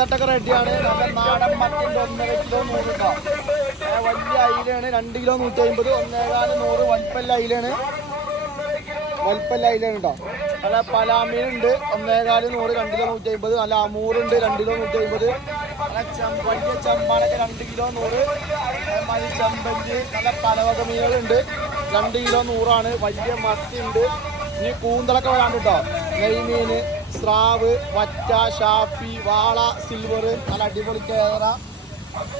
തട്ടൊക്കെ റെഡിയാണ്. നല്ല നാടൻ മത്തിൻ്റെ 1.5 കിലോ 100 കിലോ. വലിയ അയിലാണ് 2 കിലോ 150, 1.25 100. വലിപ്പല്ല അയിലാണ് കേട്ടോ. നല്ല പലാമീനുണ്ട് 1.25 100, 2 കിലോ 150. നല്ല അമൂറുണ്ട് 2 കിലോ 150. വലിയ ചെമ്പാനൊക്കെ 2 കിലോ 100. ചെമ്പഞ്ച് നല്ല പലവക മീനുകളുണ്ട് 2 കിലോ 100 വലിയ മത്തി ഉണ്ട്. ഇനി കൂന്തലൊക്കെ വരാണ്ട് കേട്ടോ. നെയ്മീൻ, സ്രാവ്, വറ്റ, ഷാപ്പി, വാള, സിൽവർ, നല്ല അടിപൊളി കേര.